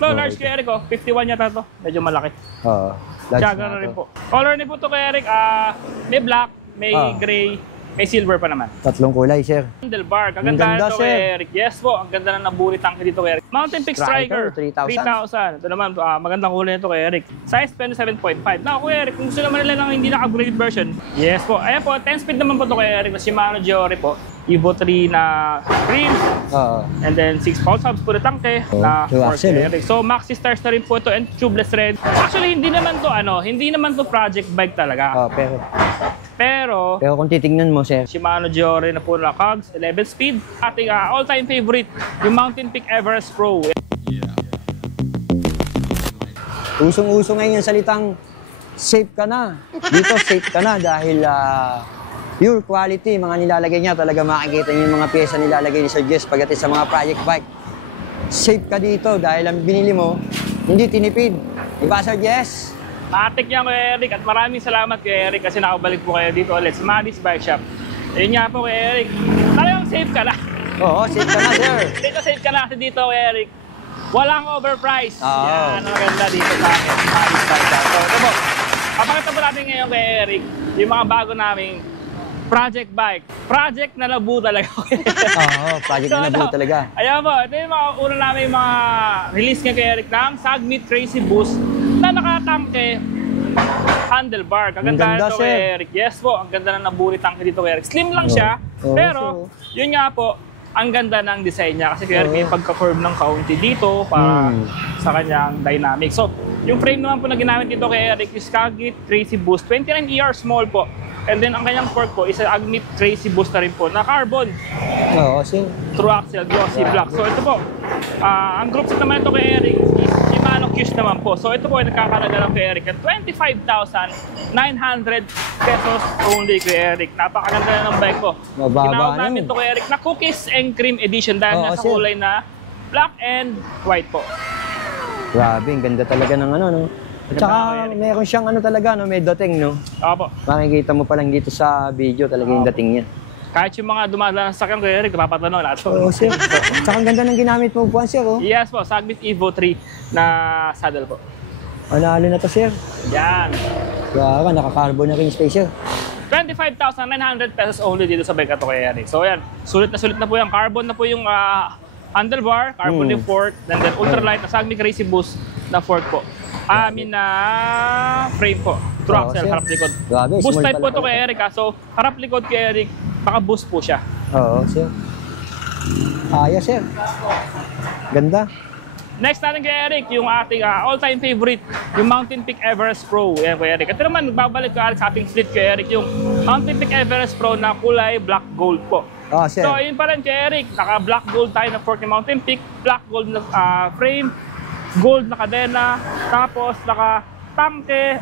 Ito, large kay Eric, 51 yata to. Medyo malaki. Oo. Jagger na rin po. Color ni po to kay Eric, may black, may gray, may silver pa naman. Tatlong kulay, sir. Handlebar, kaganda na ito kay Eric. Yes po, ang ganda na nabulit tanke dito kay Eric. Mountain Peak Striker, 3,000. Ito naman, magandang kulay nito kay Eric. Size 27.5. Now, kay Eric, kung gusto naman nila ng hindi na-upgraded version, yes po. Ayan po, 10 speed naman po ito kay Eric. Na Shimano Giore po. Evo 3 na rim. And then 6 pulse hubs po na tanke na 4 kay Eric. So, maxi stars na rin po ito and tubeless red. Actually, hindi naman to project bike talaga. Pero kung titingnan mo, sir, Shimano Giore na po na cogs, 11 speed. Ating all-time favorite, yung Mountain Peak Everest Pro. Usong-uso ngayon yung salitang safe ka na. Dito safe ka na dahil pure quality, mga nilalagay niya. Talaga makikita niyo yung mga pyesa nilalagay ni Sir Jess pagdating sa mga project bike. Safe ka dito dahil ang binili mo, hindi tinipid. Diba, Sir Jess? Matik yan kay Eric at maraming salamat kay Eric kasi nakabalik po kayo dito ulit sa Maddie's Bike Shop. Ayun nga po kay Eric. Talagang safe ka na. Oo, safe ka na, sir. Dito safe ka na kasi dito kay Eric. Walang overprice. Oh. Yan ang maganda dito sa akin. Maddie's Bike Shop. So ito po. Papakita po natin ngayon kay Eric yung mga bago naming project bike. Project na nabu talaga. Oo, project na nabu talaga. Ayan po. Ito yung mga una namin mga release nga kay Eric ng Sagmit Crazy Boost na nakatangke handlebar. Kaganda ito kay Eric. Yes po, ang ganda na nabulit tangke dito kay Eric. Slim lang siya, pero yun nga po, ang ganda ng design niya. Kasi kay Eric may pagka-curve ng kaunti dito para sa kanyang dynamic. So, yung frame naman po na ginamit dito kay Eric is Sagmit Crazy Boost. 29ER small po. And then ang kanyang fork po is Sagmit Crazy Boost na rin po na carbon. Oo, sir. True axle, glossy black. So ito po, ang group set naman ito kay Eric is Shimano Cuse naman po. So ito po ay nagkakalaga lang kay Eric at 25,900 pesos only kay Eric. Napakaganda na ng bike po. Ginawag namin ito kay Eric na Cookies and Cream Edition dahil nasa kulay na black and white po. Grabe, ang ganda talaga ng ano, no? At saka meron siyang ano talaga, no? May dating, no? Opo. Makikita mo pa lang dito sa video talaga yung dating niya. Kahit yung mga dumadaan sa sakyan kay Eric, napapatanong lahat. Oo, sir. Tsaka ang ganda ng ginamit mo po, sir, oh. Yes po, Sagmit Evo 3 na saddle po. Panalo na to, sir. Yan. Grabe, naka-carbon na rin spacer. 25,900 pesos only dito sa bike ito kay Eric. So yan, sulit na po yan. Carbon na po yung handlebar, carbon yung fork, and then ultralight na Sagmit Crazy Boost na fork po. Amin na frame po. True axle, harap likod. Grabe, boost type po ito kay Eric. So, harap likod kay Eric, baka boost po siya. Oo, sir. Ayos, sir. Ganda. Next natin kay Eric, yung ating all-time favorite, yung Mountain Peak Everest Pro. Yan kay Eric. Ito naman, babalik ka sa ating fleet kay Eric, yung Mountain Peak Everest Pro na kulay black gold po. Oh, sir. So, ayun pa rin kay Eric. Naka-black gold tayo na fork ni Mountain Peak, black gold na frame, gold na kadena, tapos naka-tangke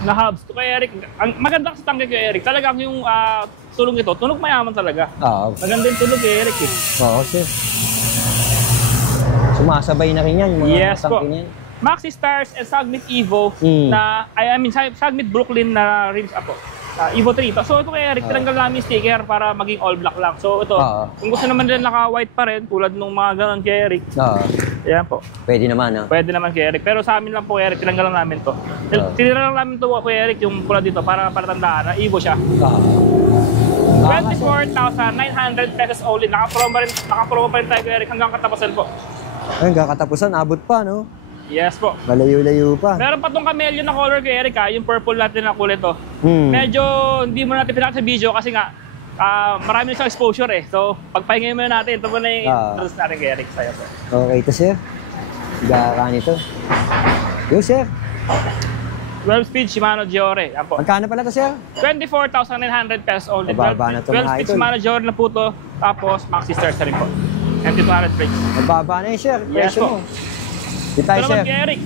na hubs. Ito kay Eric, ang maganda kasi tangke kay Eric, talagang yung tulong ito, tunog mayaman talaga. Oo. Maganda yung tulog kay Eric eh. Oo, sir. Sumasabay na rin yan, yung mga tangke niyan. Maxi Stars and Sagmit Evo na, Sagmit Brooklyn na rims po. Evo 3 ito. So ito kay Eric, tinanggal namin sticker para maging all black lang. So ito, kung gusto naman nila naka-white pa rin, tulad nung mga ganon kay Eric. Ayan po. Pwede naman, ha? Pwede naman kay Eric. Pero sa amin lang po kay Eric, tinanggal lang namin to. Tinira lang namin to kay Eric, yung pula dito, para tandaan na Evo siya. 24,900 pesos only. Naka-promo pa rin tayo kay Eric hanggang katapusan po. Hanggang katapusan, abot pa, no? Yes po. Malayo-layo pa. Meron pa tong camellia na color kay Eric yung purple natin na kulay to. Medyo hindi mo natin pinakita sa video kasi nga marami sa exposure eh. So pagpahingay mo natin, ito muna yung introduce natin kay Eric sa'yo po. Okay ito, sir. Gaka nito. Yo, sir. 12 speed Shimano Giore. Yan po. Magkano pala to, sir? 24,900 pesos only. Mababa na to, 12 speed Shimano Giore na po to. Tapos maxi stars na rin po. MT200 brakes. Mababa na yun, sir. Yes po. Ito naman kay Eric.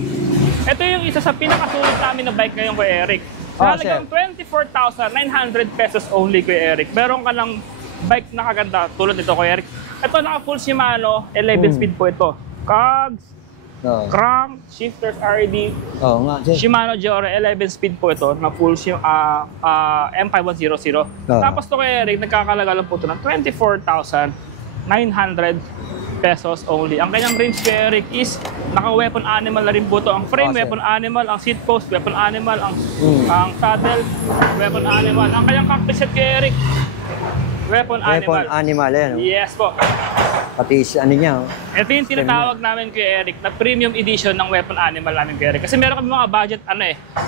Ito yung isa sa pinakasulit namin na bike ngayon kay Eric. Talagang 24,900 pesos only kay Eric. Meron ka ng bike na kaganda tulad nito kay Eric. Ito naka full Shimano, 11 speed po ito. Cogs, crank, shifters, RD. Shimano Giore, 11 speed po ito na full M5100. Tapos to kay Eric, nagkakalaga lang po ito ng 24,900 pesos only. Ang kanyang range kay Eric is naka-weapon animal na rin po to. Ang frame, Sir. weapon animal. Ang seat post, weapon animal. Ang saddle, weapon animal. Ang kanyang cockpit set kay Eric, weapon animal. Weapon animal, yan. Oh. Yes po. Pati ano niya, oh. Ito yung tinatawag namin kay Eric na premium edition ng weapon animal namin kay Eric. Kasi meron kami mga budget,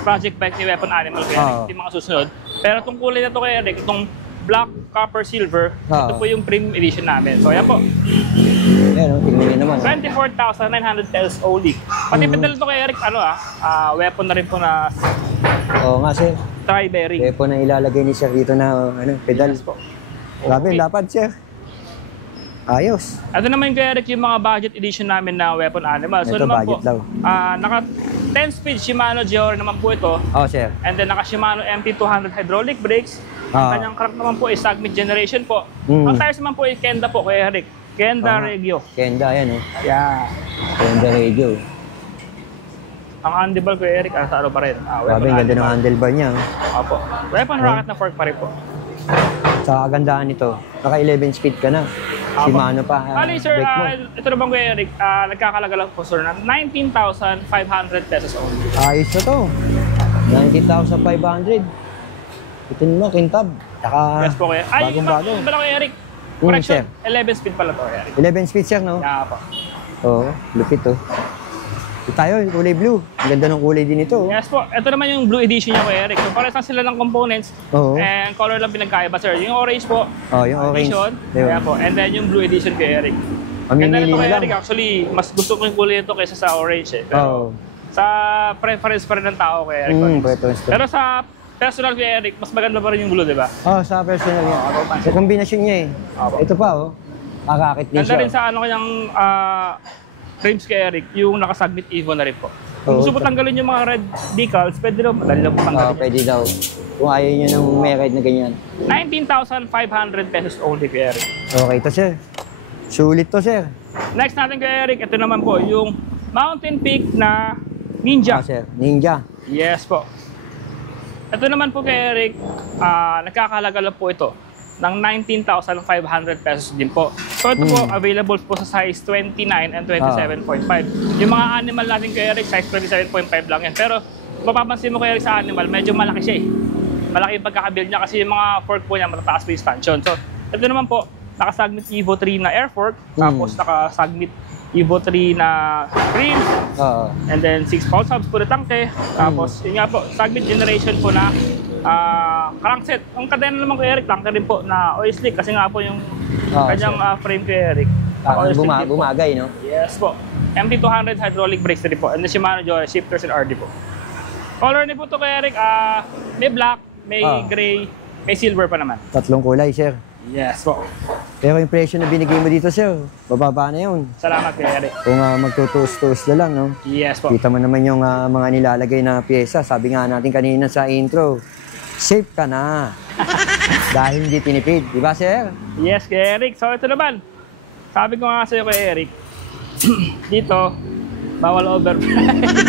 project bike ni weapon animal kay Eric. Yung mga susunod. Pero itong kulay na to kay Eric, itong black, copper, silver, ito po yung premium edition namin. So, ayan po. Yan, oh, tingnan niyo naman. 24,900 pesos only. Pati pedal to kay Eric, weapon na rin po na Oo nga, sir. tri-bearing. Weapon na ilalagay ni sir dito na pedal. Yes po. Grabe, Okay. lapad, sir. Ayos. Ito naman kay Eric yung mga budget edition namin na weapon animal. So Ito, naman budget po, daw. naka 10-speed Shimano GR naman po ito. Oh, sir. And then naka Shimano MT200 hydraulic brakes. Ang kanyang crank naman po is Sagmit generation po. Ang tires naman po ay Kenda po kay Eric. Kenda Regio. Kenda, yan, oh. Yeah. Kenda radio. Ang handlebar kay Eric, sa ano pa rin. Grabe, ang ganda ng handlebar niya. Oh. Opo. Weapon rocket na fork pa rin po. Sa kagandahan nito, naka 11 speed ka na. Shimano pa. Ali sir, brake mo. ito naman kay Eric, nagkakalaga lang po sir ng 19,500 pesos only. Ayos na to. 19,500. Ito naman, kintab. Saka Yes po kay bagong-bago. Yung lang kay Eric. Correction, sir. 11 speed pala to kay Eric. 11 speed, sir, no? Yeah po. Oo, lupit to. Ito tayo, kulay blue. Ang ganda ng kulay din ito. Oh. Yes po, ito naman yung blue edition niya kay Eric. So parehas lang sila ng components Oo. and color lang pinagkaiba sir. Yung orange po, Oh, yung orange. edition. Ayun. Kaya po, and then yung blue edition kay Eric. Ganda Mamimili nito na kay lang. Eric, actually, mas gusto ko yung kulay nito kaysa sa orange eh. Oo. Pero sa preference pa rin ng tao kay Eric. Preference to. Pero sa personal kay Eric, mas maganda pa rin yung blue, di ba? Oh, sa personal niya. Sa kombinasyon niya eh. Opo. Ito pa, oh. Kakakit din Ganda siya. rin sa ano kanyang frames kay Eric, yung nakasagmit Evo na rin po. Kung Oo. gusto po tanggalin yung mga red decals, pwede daw, madali lang po Oh, tanggalin. pwede daw. Kung ayaw niyo ng may ride na ganyan. 19,500 pesos only kay Eric. Okay to, sir. Sulit to, sir. Next natin kay Eric, ito naman po, yung Mountain Peak na Ninja. Ah, sir. Ninja. Yes po. Ito naman po kay Eric, nagkakahalaga lang po ito ng 19,500 pesos din po. So ito po, available po sa size 29 and 27.5. Yung mga animal natin kay Eric, size 27.5 lang yan. Pero mapapansin mo kay Eric sa animal, medyo malaki siya eh. Malaki yung pagkakabuild niya kasi yung mga fork po niya matataas po yung stanchion. So ito naman po, nakasagmit Evo 3 na air fork, tapos nakasagmit Evo 3 na rims, Oo. and then 6 pound subs po na tangke. Tapos yun nga po, Sagmit generation po na crankset. Ang kadena naman kay Eric, tangke rin po na oil slick kasi nga po yung kanyang frame kay Eric. Oil slick din po. Bumagay, no? Yes po. MT200 hydraulic brakes na rin po. And the Shimano Joy shifters and RD po. Color ni po to kay Eric, may black, may gray, may silver pa naman. Tatlong kulay, sir. Yes po. Pero yung presyo na binigay mo dito, sir, bababa na yun. Salamat kay Eric. Kung magtutuos-tuos na lang, no? Yes po. Kita mo naman yung mga nilalagay na pyesa. Sabi nga natin kanina sa intro, safe ka na. Dahil hindi tinipid. Di ba, sir? Yes, kay Eric. So ito naman. Sabi ko nga sa'yo kay Eric, dito, bawal overprice.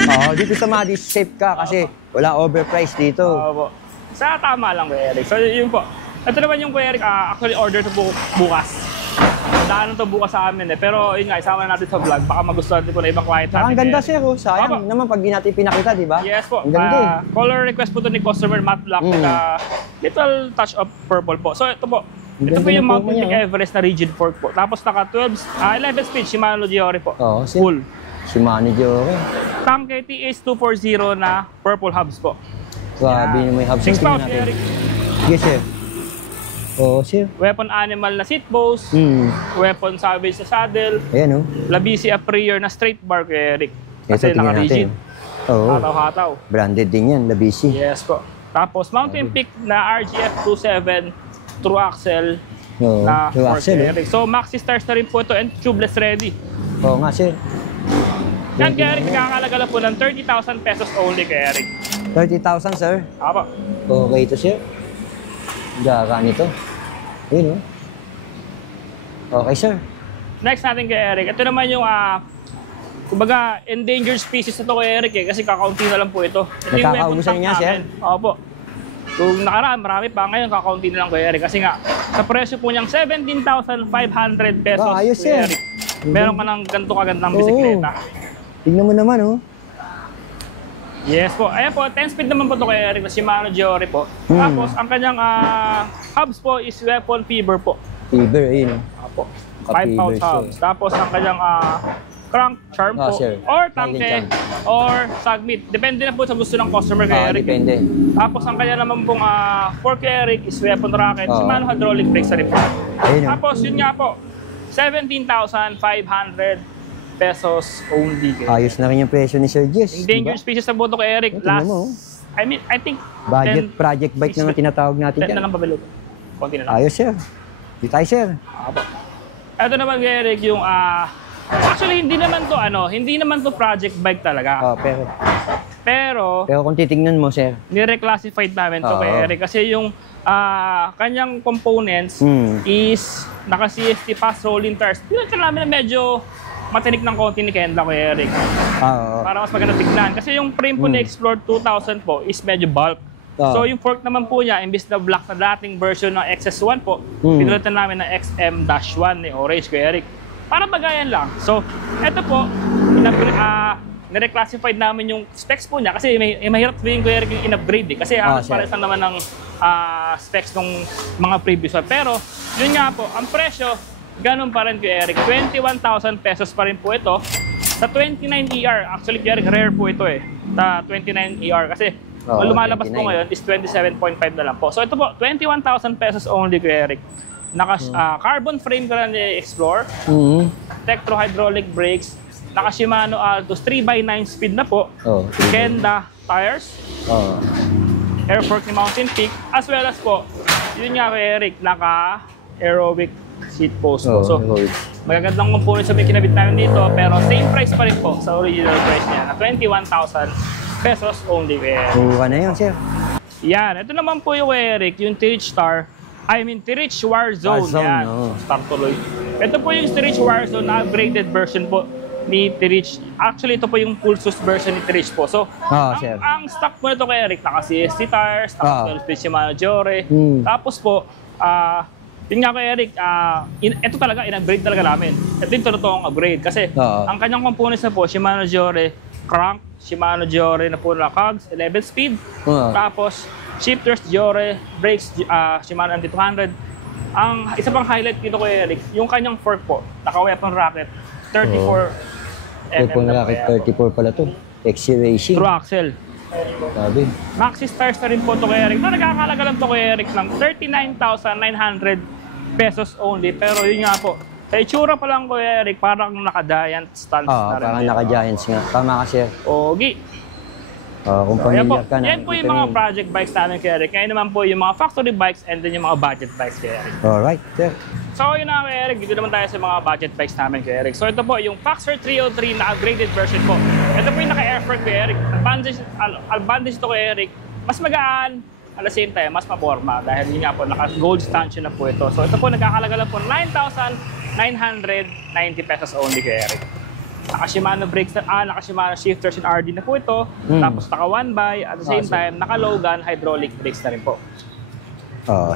Oo, dito sa Madis, safe ka kasi wala overprice dito. Opo. Sa tama lang kay Eric. So yun po. Ito naman yung kay Eric, actually order to bukas. Daanan to bukas sa amin eh. Pero yun nga, isama na natin sa vlog. Baka magustuhan din po na ibang client natin. Ang ganda, kay sir. Oh. Sayang Opo. naman pag di natin pinakita, di ba? Yes po. Ang ganda eh. Color request po to ni customer, matte black with a little touch of purple po. So ito po. Ang Ito po ganda yung ng Mountain forma Peak niya, Everest na rigid fork po. Tapos naka 11 speed Shimano GR po. Oo, sir. Full. Si manager, okay. Tangke TH240 na purple hubs po. Grabe yung may hub 6 system pounds, natin. Eric. Yes, sir. Oo, sir. Weapon animal na seat post. Weapon savage na saddle. Ayan, oh. Labisi Aprior na straight bar kay Eric. Ito, Kasi tingnan naka-rigid. natin. Oo. Hataw-hataw. Branded din yan, Labisi. Yes po. Tapos Mountain Peak na RGF27 true axle Oo, na true fork axle, kay oh. Eric. So maxi stars na rin po ito and tubeless ready. Oo nga, sir. Yan kay Eric, nakakalaga lang po ng 30,000 pesos only kay Eric. 30,000, sir. Apa. Okay ito, sir. Gaga nito. Ayun, oh. Okay, sir. Next natin kay Eric. Ito naman yung kumbaga endangered species na to kay Eric eh kasi kakaunti na lang po ito. Ito yung weapon Nakakaubusan tank niya, sir? namin. Opo. Kung nakaraan, marami pa. Ngayon, kakaunti na lang kay Eric. Kasi nga, sa presyo po niyang 17,500 pesos Ayos, kay sir. Eric. meron ka ng ganito kagandang bisikleta. Tignan mo naman, oh. Yes po. Ayan po, 10 speed naman po ito kay Eric na Shimano Giore po. Tapos, ang kanyang hubs po is weapon fiber po. Fiber, ayun. Apo. 5 pound hubs. Tapos, ang kanyang crank charm po. Sir. Or tangke. Or sagmit. Depende na po sa gusto ng customer kay Eric. Depende. Tapos, ang kanya naman pong fork kay Eric is weapon rocket. Shimano hydraulic brakes na rin po. Ayun, oh. Tapos, yun nga po. 17,500 pesos only. Ayos na rin yung presyo ni Sir Jess. Endangered species na boto kay Eric. Tingnan mo, oh. I think Budget 10 project bike na nga tinatawag natin 10 dyan. na lang pabilo. Konti na lang. Ayos, sir. Di tayo, sir. Ito naman kay Eric yung actually hindi naman to project bike talaga. Pero kung titingnan mo, sir. ni-reclassified namin to kay Eric kasi yung kanyang components is naka CST fast rolling tires. Tinatry namin na medyo matinik ng konti ni Kendall kay Eric. Para mas maganda tignan. Kasi yung frame po ni Explore 2000 po is medyo bulk. So yung fork naman po niya, imbis na black na dating version ng XS1 po, pinalitan namin ng XM-1 ni Orange kay Eric. Para bagayan lang. So, eto po, nire-classified namin yung specs po niya kasi mahirap sabihin ko Eric yung in-upgrade eh. Kasi pares lang naman ng specs ng mga previous one. Pero, yun nga po, ang presyo, ganun pa rin kay Eric. 21,000 pesos pa rin po ito. Sa 29ER, actually kay Eric, rare po ito eh. Sa 29ER kasi lumalabas 29. Po ngayon is 27.5 na lang po. So ito po, 21,000 pesos only kay Eric. Carbon frame ka lang ni Explore. Tektro hydraulic brakes. Naka Shimano Altus 3x9 speed na po. Kenda tires. Air fork ni Mountain Peak. As well as po, yun nga kay Eric, naka aerobic seat post po. So, magagandang components sa may kinabit namin dito, pero same price pa rin po sa original price niya na 21,000 pesos only kay Eric. Kuha na yun, sir. Yan, ito naman po yung Eric, yung Tirich Tirich Warzone. Yan, Star tuloy. Ito po yung Tirich Warzone na upgraded version po ni Tirich. Actually, ito po yung full sus version ni Tirich po. So, ang stock po nito kay Eric, naka CST tires, naka 12 Shimano Giore. Tapos po, yun nga kay Eric, ito talaga, in-upgrade talaga namin. Ito yung totoong upgrade. Kasi ang kanyang components na po, Shimano Giore crank, Shimano Giore na po na cogs, 11 speed. Tapos, shifters Giore, brakes, Shimano MT200. Ang isa pang highlight dito kay Eric, yung kanyang fork po, naka-weapon racket, 34 weapon racket, 34 pala to. XC Racing. True axle. Sabi. Maxxis tires na rin po ito kay Eric. Nagkakalaga lang ito kay Eric ng 39,900 pesos only. Pero yun nga po, sa itsura pa lang ko Eric, parang naka-giant stance na rin. Parang naka-giants nga. Tama ka, sir. Ogi. Kung familiar ka na. Yan po yung mga project bikes namin kay Eric. Ngayon naman po yung mga factory bikes and then yung mga budget bikes kay Eric. Alright, sir. So yun na kay Eric, dito naman tayo sa mga budget bikes namin kay Eric. So ito po yung Foxer 303 na upgraded version po. Ito po yung naka-airframe kay Eric. Advantage ito kay Eric, mas magaan, at the same time, mas maporma. Dahil yun nga po, naka-gold stanchion na po ito. So ito po, nagkakalaga lang po 9,990 pesos only kay Eric. Naka-Shimano brakes, naka-Shimano shifters and RD na po ito. Tapos naka 1x, at the same time, naka-Logan hydraulic brakes na rin po.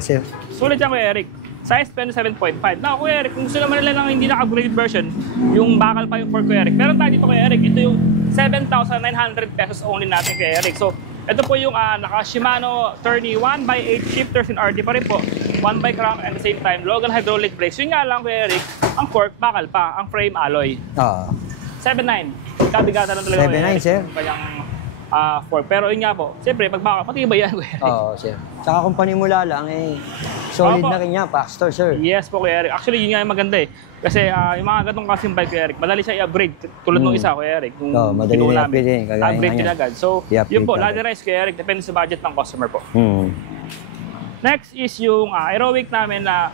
Sir. Sulit yan kay Eric. Size 27.5. Now, Kuya Eric, kung gusto naman nila ng hindi naka-upgraded version, yung bakal pa yung for Kuya Eric. Meron tayo dito Kuya Eric, ito yung 7,900 pesos only natin Kuya Eric. So, ito po yung naka-Shimano Tourney 1x8 shifters in RD pa rin po. 1x crank at the same time, Logan hydraulic brakes. Yun nga lang Kuya Eric, ang fork, bakal pa, ang frame alloy. 7.9. Kabigatan lang talaga Kuya Eric. 7.9, sir. Kanyang fork. Pero yun nga po, siyempre, pag bakal, matibay yan Kuya Eric. Sir. Tsaka kung panimula lang solid na rin yan, Paxtor, sir. Yes po, Kuya Eric. Actually, yun nga yung maganda eh. Kasi yung mga ganitong kasing bike, Kuya Eric, madali siya i-upgrade. Tulad nung isa, Kuya Eric. Madali na i-upgrade din. Upgrade din agad. So, yun po, ladder-rise, Kuya Eric. Depende sa budget ng customer po. Next is yung aerobic namin na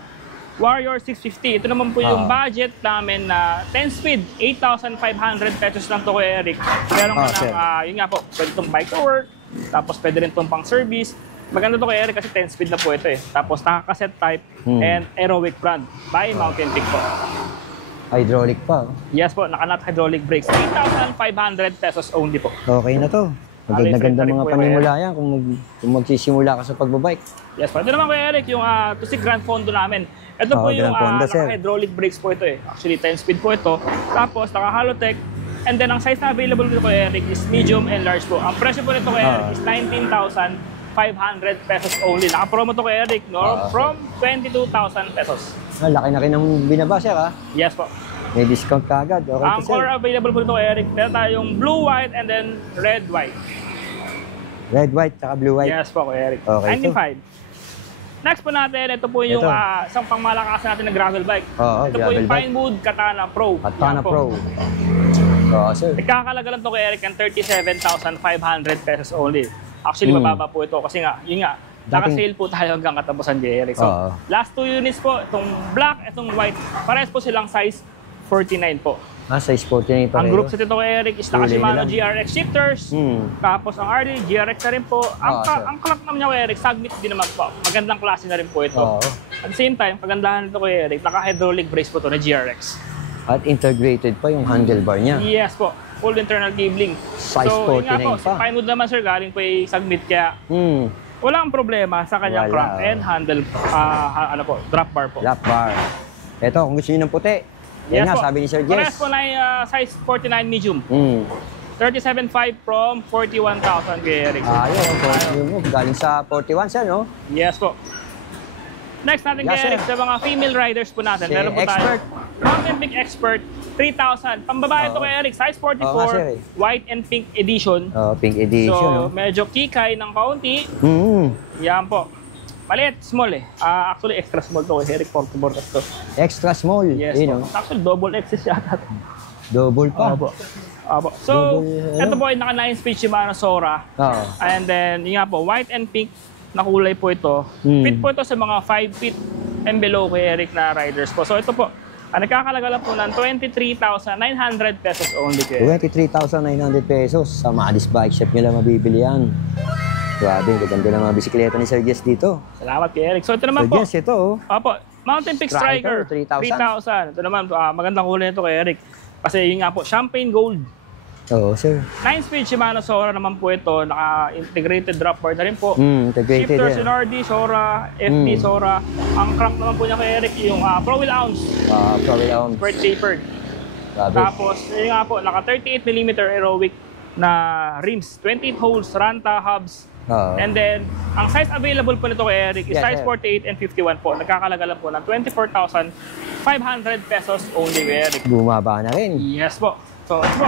Warrior 650. Ito naman po yung budget namin na 10 speed. 8,500 pesos lang to, Kuya Eric. Meron ka ng, yun nga po, pwede itong bike to work. Tapos pwede rin itong pang service. Maganda to kay Eric kasi 10 speed na po ito eh. Tapos nakaka-set type and aerobic brand by Mountain Peak po. Hydraulic pa. Yes po, naka-nut hydraulic brakes. 8,500 pesos only po. Okay na to. Maganda Alloy mga po, panimula yan kung magsisimula ka sa pagbabike. Yes po. Ito naman Kuya Eric, yung Tusig Grand Fondo namin. Ito po yung Grand Fondo, sir. naka-hydraulic brakes po ito eh. Actually 10 speed po ito. Tapos naka-Halotech. And then ang size na available dito Kuya Eric is medium and large po. Ang presyo po nito Kuya Eric is 19,500 pesos only. Naka-promo to Kuya Eric, no? From 22,000 pesos. Laki na rin ng binaba, sir, ha? Yes po. May discount ka agad. Okay Ang po, sir. color available po nito Kuya Eric, meron tayong blue, white, and then red, white. Red, white, saka blue, white. Yes po Kuya Eric. Okay, 95. Next po natin, ito po yung Ito. isang pangmalakasan natin na gravel bike. Oo, Ito po gravel yung bike. Pinewood Katana Pro. Katana Yan po. Pro. Oo, sir. Nagkakalaga lang to kay Eric ng 37,500 pesos only. Actually, mababa po ito kasi nga, yun nga, naka-sale po tayo hanggang katapusan kay Eric. So, Oo. last 2 units po, itong black, itong white, parehas po silang size 49 po. Size 49 pa Ang rin. group set ito kay Eric is naka Kulay Shimano na lang. GRX shifters, tapos ang RD, GRX na rin po. sir. Ang clock naman niya kay Eric, Sagmit din naman po. Magandang klase na rin po ito. Oo. At the same time, pagandahan nito kay Eric, naka-hydraulic brace po ito na GRX. At integrated pa yung handlebar niya. Yes po, full internal cabling. Size so, yun nga 49 po, si pa. Pinewood naman sir, galing po yung Sagmit, kaya walang problema sa kanyang Wala. crank and handle, drop bar po. Lap bar. Ito, kung gusto niyo ng puti. Yan nga, po. sabi ni Sir Parehas Jess. po na yung, size 49 medium. 37.5 from 41,000 kay Eric. Yun, galing sa 41, sir, no? Yes po. Next natin Yes, kay Eric, sir. sa mga female riders po natin. Si Meron po Expert. tayo. Mountain Peak Expert, 3,000. Pambabae ito kay Eric, size 44, Oo nga, sir, eh. white and pink edition. Pink edition, So, medyo kikay ng kaunti. no? Yan po. Maliit, small eh. Actually, extra small to kay Eric, 44 to. Extra small. Yes Yun, po. Actually, double XS yata. Double pa. Opo. So, Double, ito po ay naka 9-speed Shimano Sora. Oo. And then, yun nga po, white and pink na kulay po ito. Fit po ito sa mga 5 feet and below kay Eric na riders po. So, ito po, nagkakalaga lang po ng 23,900 pesos only kay Eric. 23,900 pesos. Sa Madis Bike Shop nyo lang mabibili yan. Grabe, ganda ng mga bisikleta ni Sir Jess dito. Salamat kay Eric. So, ito naman Sir po. Jess, ito, oh. Opo, Mountain Peak Striker, Striker, 3,000. Ito naman, magandang kulay nito kay Eric. Kasi yun nga po, Champagne Gold. Oo, sir. 9-speed Shimano Sora naman po ito. Naka-integrated drop bar na rin po. Integrated Shifters, yan. LRD, Sora, FD, Sora. Ang crank naman po niya kay Eric, yung Pro Wheel Ounce, Probably squared tapered. Grabe. Tapos, yun nga po, naka 38mm aerobic na rims, 28 holes, Ranta, hubs. Oo. And then, ang size available po nito kay Eric is Yes, size sir. 48 and 51 po. Nagkakalaga lang po ng 24,500 pesos only kay Eric. Bumaba na rin. Yes po. So, ito po.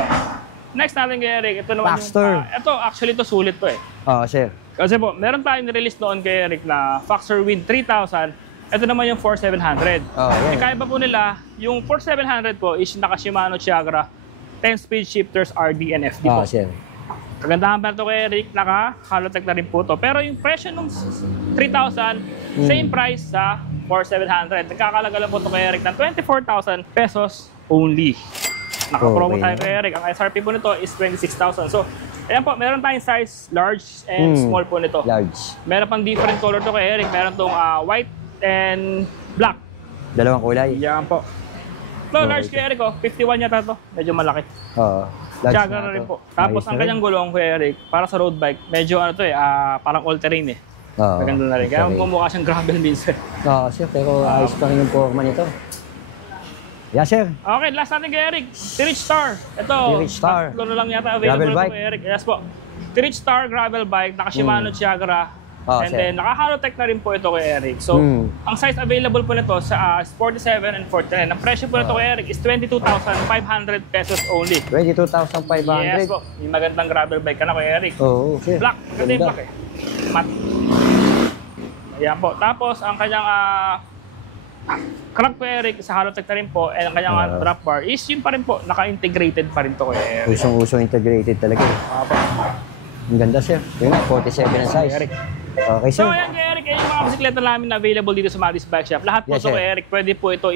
Next natin kay Eric, ito naman Faxter. ito, actually ito sulit to eh. Oo, sir. Kasi po, meron tayong nirelease noon kay Eric na Faxter Wind 3,000. Ito naman yung 4700. yan. Kaya pa po nila, yung 4700 po is naka Shimano Chiagra 10-speed shifters RD and FD po. Sir. Kagandahan pa ito kay Eric, naka-Halotech na rin po ito. Pero yung presyo nung 3,000, same price sa 4,700. Nagkakalaga lang po ito kay Eric ng 24,000 pesos only. Naka-promo Okay. tayo kay Eric. Ang SRP po nito is 26,000. So, ayan po, meron tayong size large and small po nito. Large. Meron pang different color to kay Eric. Meron tong white and black. Dalawang kulay. Yan po. No, large kay Eric, 51 yata to. Medyo malaki. Oo. Large Jagger na rin po. Tapos ang kanyang gulong kay Eric, para sa road bike, medyo parang all-terrain eh. Oo. Maganda na rin. Kaya Okay. mumukha siyang gravel minsan. Oo, sir. Pero ayos pa rin yung forma nito. Yeah, sir. Okay, last natin kay Eric. T-Rich Star. Ito. T-Rich Star. Tatlo na lang yata available Gravel ito bike. kay Eric. Yes po. T-Rich Star gravel bike, naka Shimano Chiagra. And sir. then naka-Halotech na rin po ito kay Eric. So, ang size available po nito sa 47 and 49. Ang presyo po nito kay Eric is 22,500 pesos only. 22,500. Yes po. Yung magandang gravel bike ka na kay Eric. Oo, sir. Black. Ganda yung black eh. Matte. Ayan po. Tapos, ang kanyang crank po Eric sa Halotech na rin po and ang kanyang drop bar is yun pa rin po. Naka-integrated pa rin to kay Eric. Usong-uso integrated talaga. Ang ganda, sir. Yun nga, 47 ang size. Eric. Okay, sir. So, ayan kay Eric, yung mga bisikleta namin na available dito sa Madis Bike Shop. Lahat po Yes, ito sir. kay Eric. Pwede po ito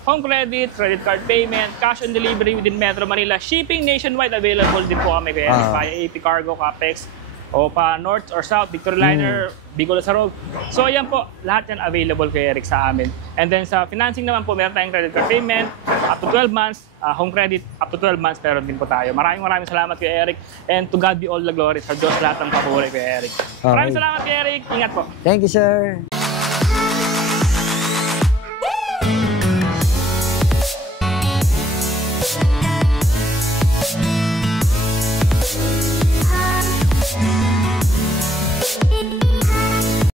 home credit, credit card payment, cash on delivery within Metro Manila. Shipping nationwide available din po kami kay Eric via AP Cargo, Capex, o pa North or South, Victoryliner, Bicol Sarog. So ayan po, lahat yan available kay Eric sa amin. And then sa financing naman po, meron tayong credit card payment up to 12 months, home credit up to 12 months, meron din po tayo. Maraming salamat kay Eric, and to God be all the glory, sa Diyos lahat ng papuri kay Eric. Maraming salamat kay Eric, ingat po. Thank you, sir.